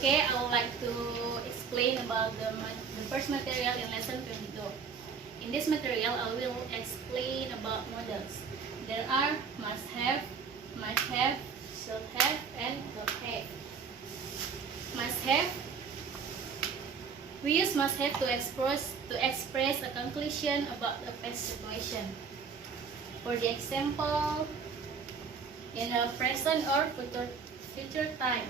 Okay, I would like to explain about the first material in lesson 22. In this material, I will explain about models. There are must have, should have, and don't have. Must have. We use must have to express a conclusion about a past situation. For the example, in a present or future time.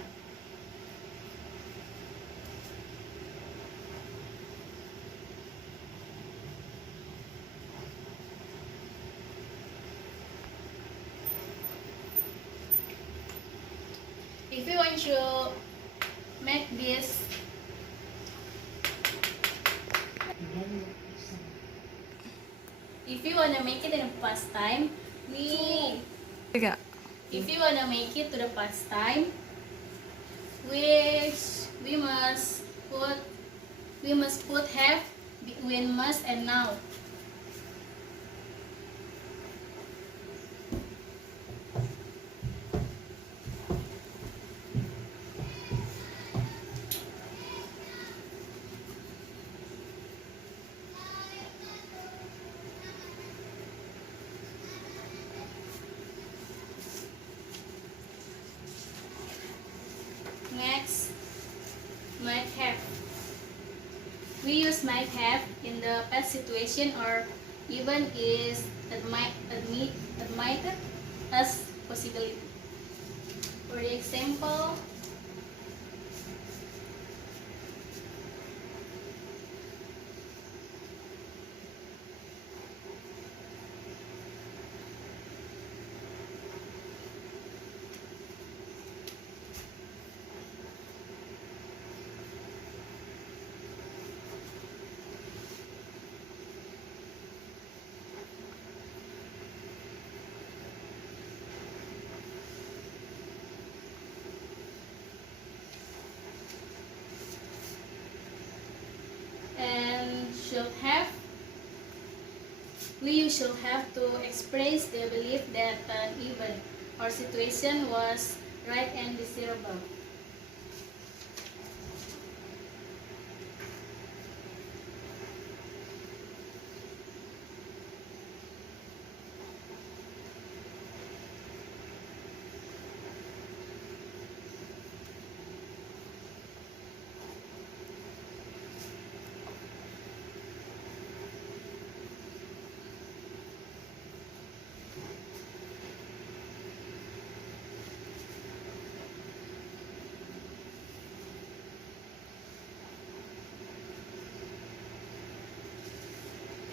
If you want to make this if you want to make it in the past time, if you want to make it to the past time, which we must put have between must and now. Next, might have. We use might have in the past situation or even is admitted as possibility. For the example, and should have. We use should have to express the belief that an event or situation was right and desirable.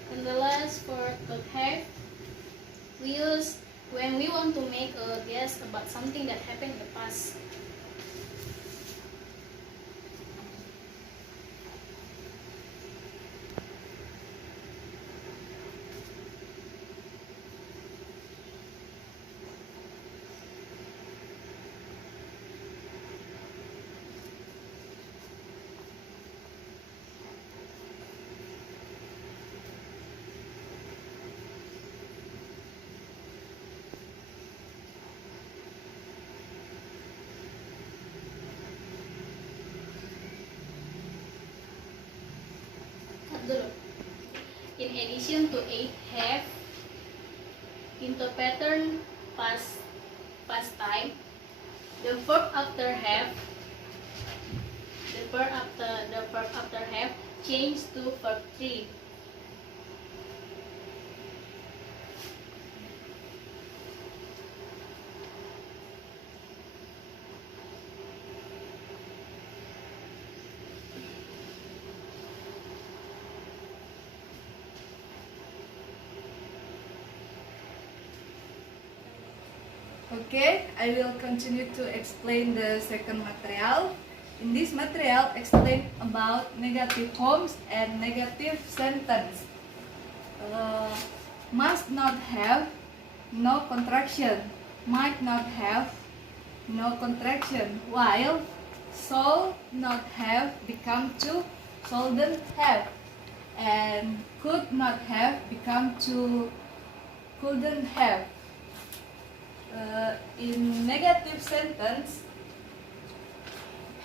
And the last for could have, we use when we want to make a guess about something that happened in the past. In addition to have, into pattern past time, the verb after have, changed to verb 3. Okay, I will continue to explain the second material. In this material, explain about negative forms and negative sentence. Must not have, no contraction. Might not have, no contraction. While shall not have become to shouldn't have. And could not have become to couldn't have. In negative sentence,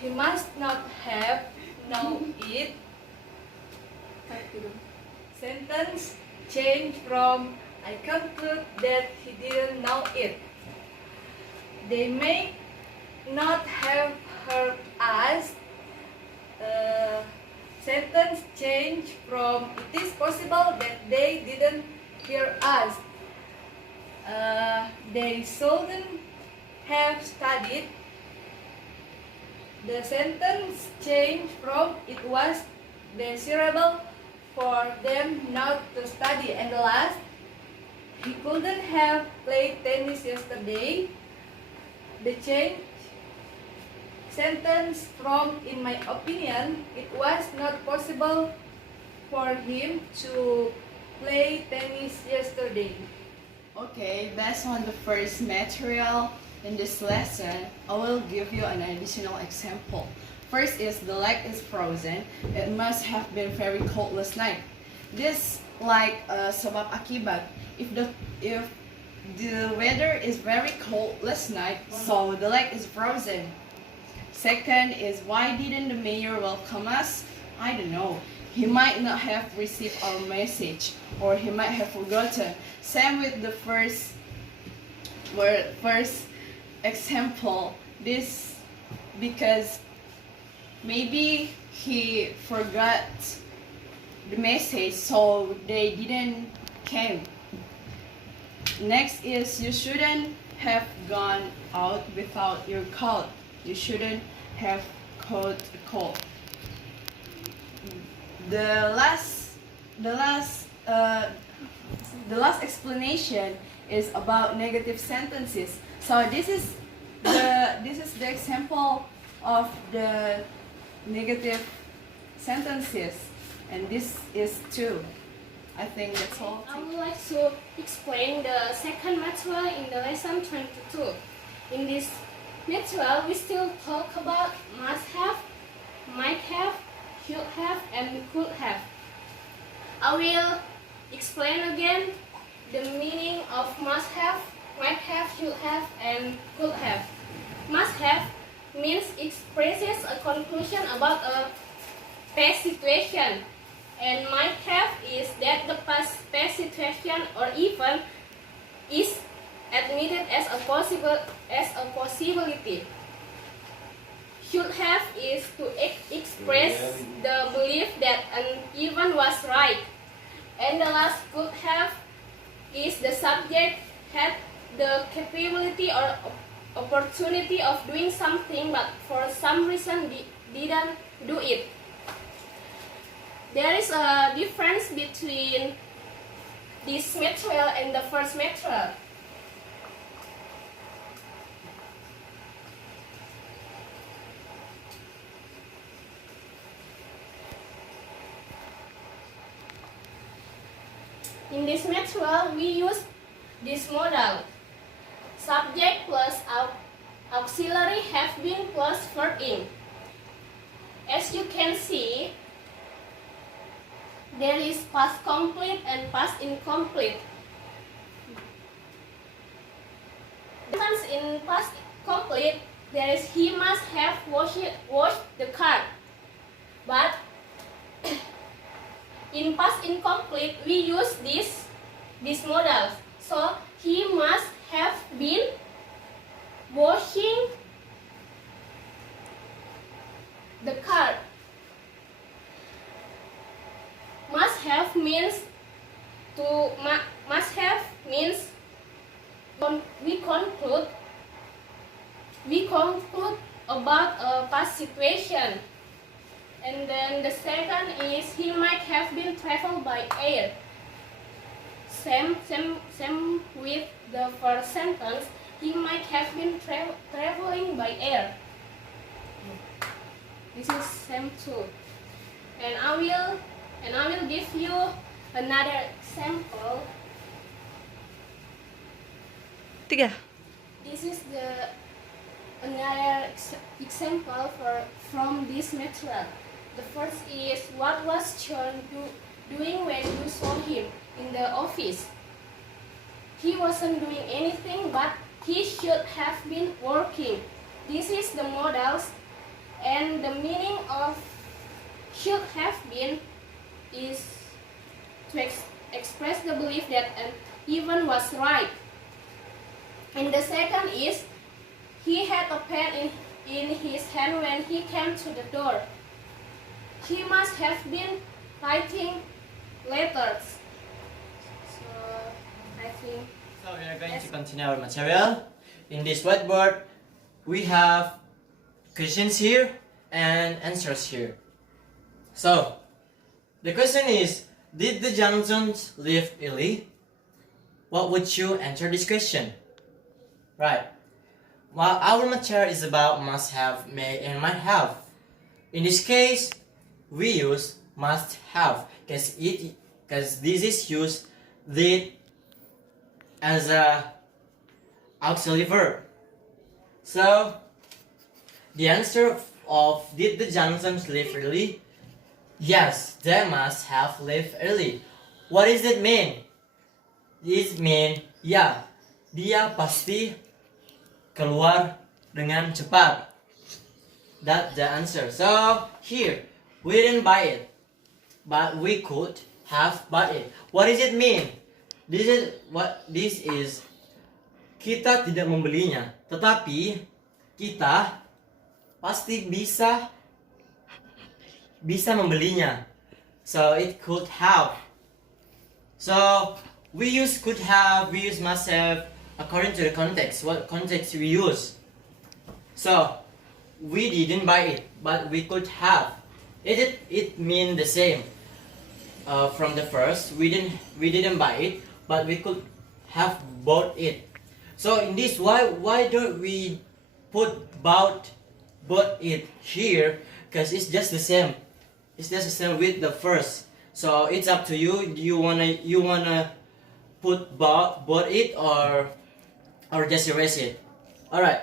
He must not have known it. Sentence change from I conclude that he didn't know it. They may not have heard us. Sentence change from it is possible that they didn't hear us. They shouldn't have studied. The sentence change from it was desirable for them not to study. And the last, he couldn't have played tennis yesterday. The change sentence from in my opinion, it was not possible for him to play tennis yesterday. Okay, based on the first material in this lesson, I will give you an additional example. First is the lake is frozen. It must have been very cold last night. This like sebab akibat. If the weather is very cold last night, so the lake is frozen. Second is why didn't the mayor welcome us? I don't know. He might not have received our message, or he might have forgotten. Same with the first example. This because maybe he forgot the message, so they didn't came. Next is you shouldn't have gone out without your coat. You shouldn't have caught a cold. The last explanation is about negative sentences. So this is the example of the negative sentences, and this is two. I think that's all. I would like to explain the second material in the lesson 22. In this material, we still talk about must have, might have, should have, and could have. I will explain again the meaning of must have, might have, should have, and could have. Must have means expresses a conclusion about a past situation, and might have is that the past situation or event is admitted as a possibility. Should have is to express the belief that an event was right, and the last could have is the subject had the capability or opportunity of doing something, but for some reason didn't do it. There is a difference between this material and the first material. In this material, we use this model: subject plus auxiliary have been plus verb in. As you can see, there is past complete and past incomplete. In past complete, there is he must have washed the car. But in past incomplete, we use these models. So he must have been washing the car. Must have means we conclude about a past situation. And then the second is he might have been traveled by air. Same with the first sentence. He might have been traveling by air. This is same too. And I will give you another example. Tiga. This is another example from this material. The first is what was John doing when you saw him in the office? He wasn't doing anything, but he should have been working. This is the models, And the meaning of should have been is to express the belief that an event was right. And the second is he had a pen in his hand when he came to the door. He must have been writing letters. So I think So we are going to continue our material. In this whiteboard, we have questions here and answers here. So the question is, did the Johnsons leave early? What would you answer this question? Right. Well, our material is about must have, may, and might have. In this case, we use must have because this is used did as a auxiliary verb. So the answer of did the Johnsons leave early? Yes, they must have left early. What does it mean? It means ya, dia pasti keluar dengan cepat. That's the answer. So here we didn't buy it, but we could have bought it. What does it mean? This is kita tidak membelinya, tetapi kita pasti bisa membelinya. So it could have. So we use could have, we use must have according to the context. What context we use? So we didn't buy it, but we could have. It mean the same. From the first, we didn't buy it, but we could have bought it. So in this, why don't we put bought it here? Because it's just the same. It's just the same with the first. So it's up to you. Do you wanna put bought it or just erase it? All right.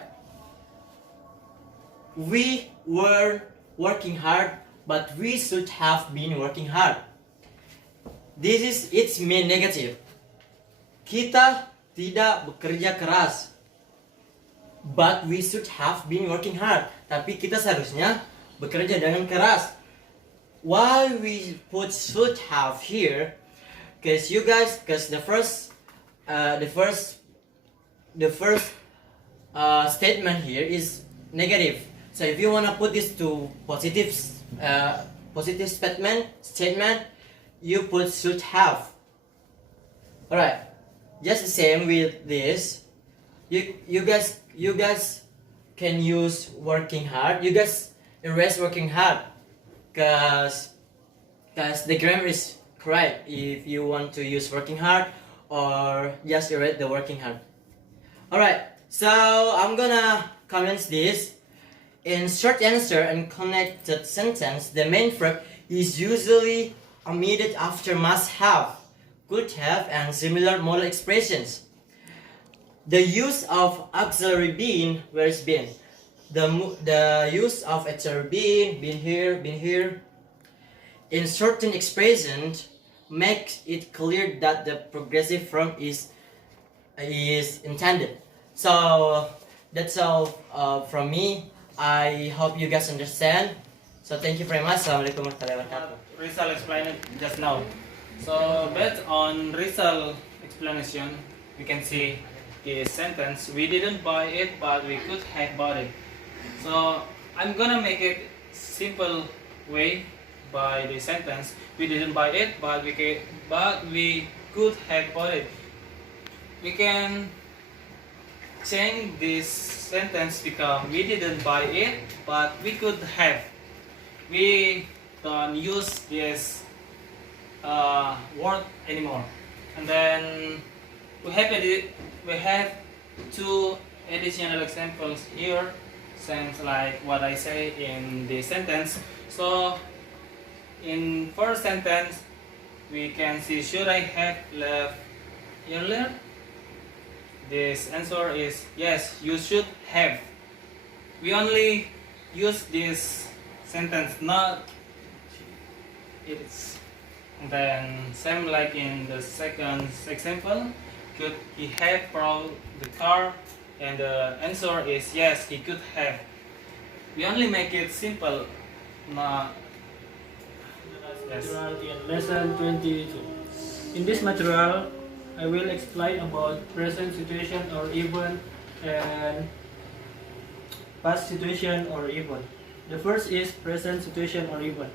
We were working hard, but we should have been working hard. It's mean negative. Kita tidak bekerja keras, but we should have been working hard. Tapi kita seharusnya bekerja dengan keras. Why we put should have here? Because the first statement here is negative. So if you wanna put this to positive statement, you put should have. Alright, just the same with this. You guys can use working hard. You guys erase working hard, cause the grammar is correct if you want to use working hard or just erase the working hard. Alright, so I'm gonna comment this. In short answer and connected sentence, the main verb is usually omitted after must have, could have, and similar modal expressions. The use of auxiliary been, where is been? The use of auxiliary been here, in certain expressions makes it clear that the progressive form is intended. So that's all from me. I hope you guys understand. So thank you very much. Assalamualaikum warahmatullahi wabarakatuh. Rizal explained it just now. So based on Rizal explanation, we can see the sentence, we didn't buy it, but we could have bought it. So I'm gonna make it simple way by the sentence, we didn't buy it, but we could have bought it. We can change this sentence become we didn't buy it, but we could have. We don't use this word anymore. And then we have two additional examples here, since like what I say in the sentence. So in first sentence, we can see should I have left earlier? This answer is yes, you should have. We only use this sentence, not it is. And then same like in the second example, could he have brought the car? And the answer is yes, he could have. we only make it simple. Ma- yes. Material in lesson 22. In this material, I will explain about present situation or event and past situation or event. The first is present situation or event.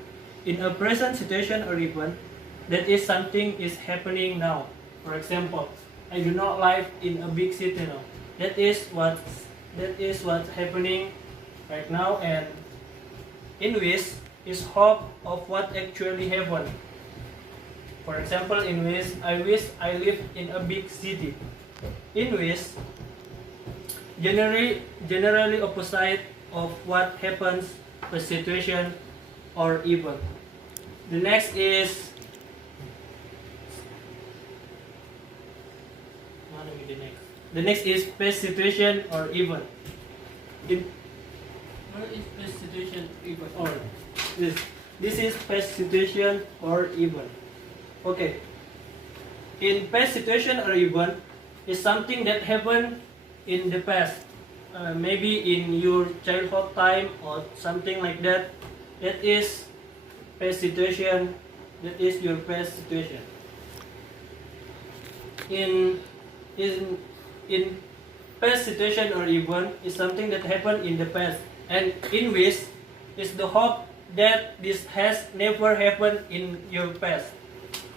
In a present situation or event, that is something is happening now. For example, I do not live in a big city now. That is what's happening right now, and in which is hope of what actually happened. For example, in which I wish I live in a big city. In which generally opposite of what happens a situation or event. The next is the next is past situation or event. In what is past situation event or this is past situation or event. Okay. In past situation or event is something that happened in the past, maybe in your childhood time or something like that. That is past situation. That is your past situation. In past situation or event is something that happened in the past, and in which is the hope that this has never happened in your past.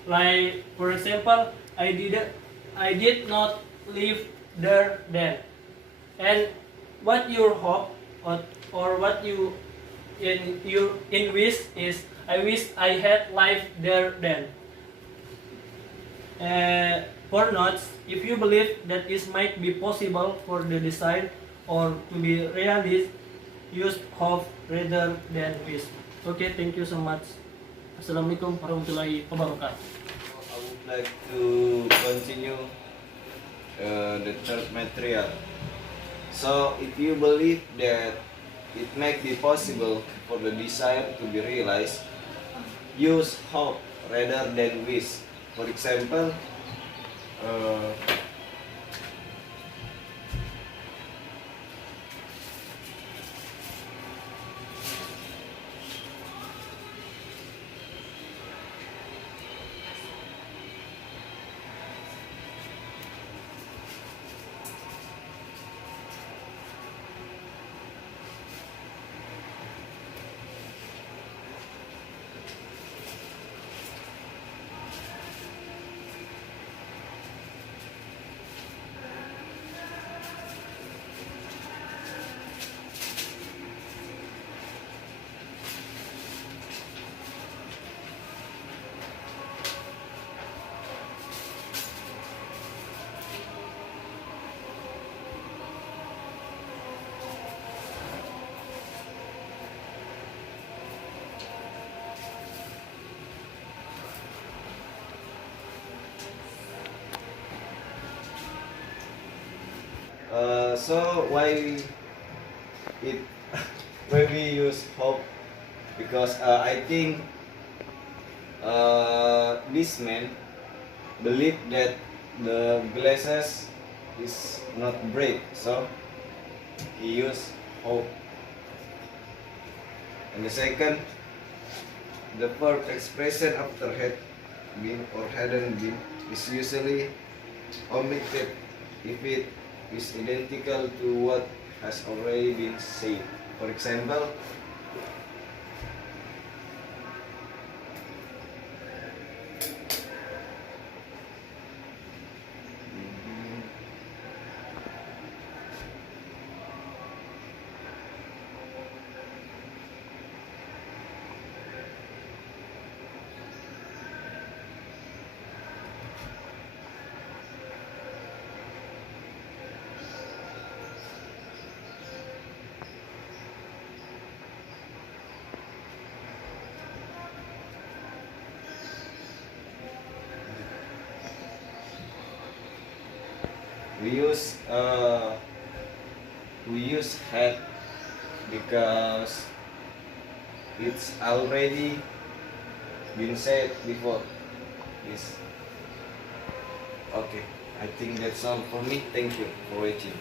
Like for example, I did not live there then, and what your hope or what you in wish is I wish I had life there then. For notes, if you believe that it might be possible for the design or to be realized, use hope rather than wish. Okay, thank you so much. Assalamualaikum warahmatullahi wabarakatuh. I would like to continue the third material. So, if you believe that it may be possible for the desire to be realized, use hope rather than wish. For example, so why it why we use hope? Because I think this man believe that the glasses is not break, so he use hope. And the second, the verb expression after had been or hadn't been is usually omitted if it is identical to what has already been said. For example, we use had because it's already been said before. Yes. Okay, I think that's all for me. Thank you for watching.